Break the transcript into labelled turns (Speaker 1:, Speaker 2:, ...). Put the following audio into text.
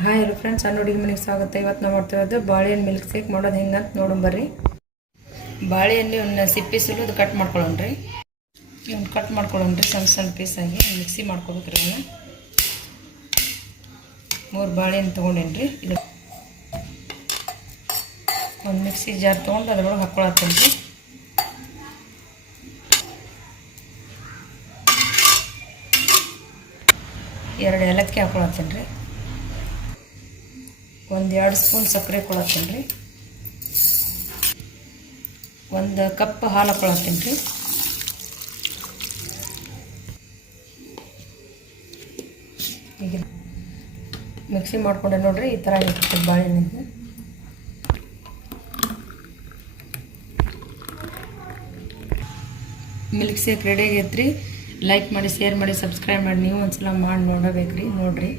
Speaker 1: Hi hello friends ಸಣ್ಣ ಹುಡುಗಿ ಮನೆಗೆ ಸ್ವಾಗತ. ಇವತ್ತು ನಾವು ಮಾಡ್ತಿರೋದು ಬಾಳೆಹಣ್ಣು ಮಿಲ್ಕ್ ಶೇಕ್ ಮಾಡೋದು ಹೆಂಗಂತ ನೋಡೋಣ ಬರ್ರಿ. ಬಾಳೆಹಣ್ಣು ಸಿಪ್ಪಿ ಸುಲು ಅದು ಕಟ್ ಮಾಡ್ಕೊಳ್ಳೋಣ್ರಿ ಇವ್ನ ಕಟ್ ಮಾಡ್ಕೊಳ್ಳೋಣ್ರಿ ಸಣ್ಣ ಸಣ್ಣ ಪೀಸಾಗಿ ಮಿಕ್ಸಿ ಮಾಡ್ಕೋಬೇಕ್ರಿ ಇವನ್ನ ಮೂರು ಬಾಳೆಹಣ್ಣು ತೊಗೊಂಡೇನ್ರಿ ಇದು ಒಂದು ಮಿಕ್ಸಿ ಜಾರ್ ತೊಗೊಂಡು ಅದ್ರೊಳಗೆ ಹಾಕ್ಕೊಳತ್ತೇನೆ ರೀ. ಎರಡು ಏಲಕ್ಕಿ ಹಾಕ್ಕೊಳತ್ತೇನೆ ರೀ. ಒಂದು ಎರಡು ಸ್ಪೂನ್ ಸಕ್ಕರೆ ಕೊಳತ್ತೀನಿ ರೀ. ಒಂದು ಕಪ್ ಹಾಲು ಕೊಳತ್ತೀನಿ ರೀ. ಈಗ ಮಿಕ್ಸಿ ಮಾಡ್ಕೊಂಡೆ ನೋಡ್ರಿ, ಈ ಥರ ಇರ್ತದೆ ಬಾಳೆಹಣ್ಣಿಂದ ಮಿಲ್ಕ್ ಶೇಕ್ ರೆಡಿ ಆಗೈತ್ರಿ. ಲೈಕ್ ಮಾಡಿ ಶೇರ್ ಮಾಡಿ ಸಬ್ಸ್ಕ್ರೈಬ್ ಮಾಡಿ, ನೀವು ಒಂದ್ಸಲ ಮಾಡಿ ನೋಡಬೇಕ್ರಿ, ನೋಡ್ರಿ.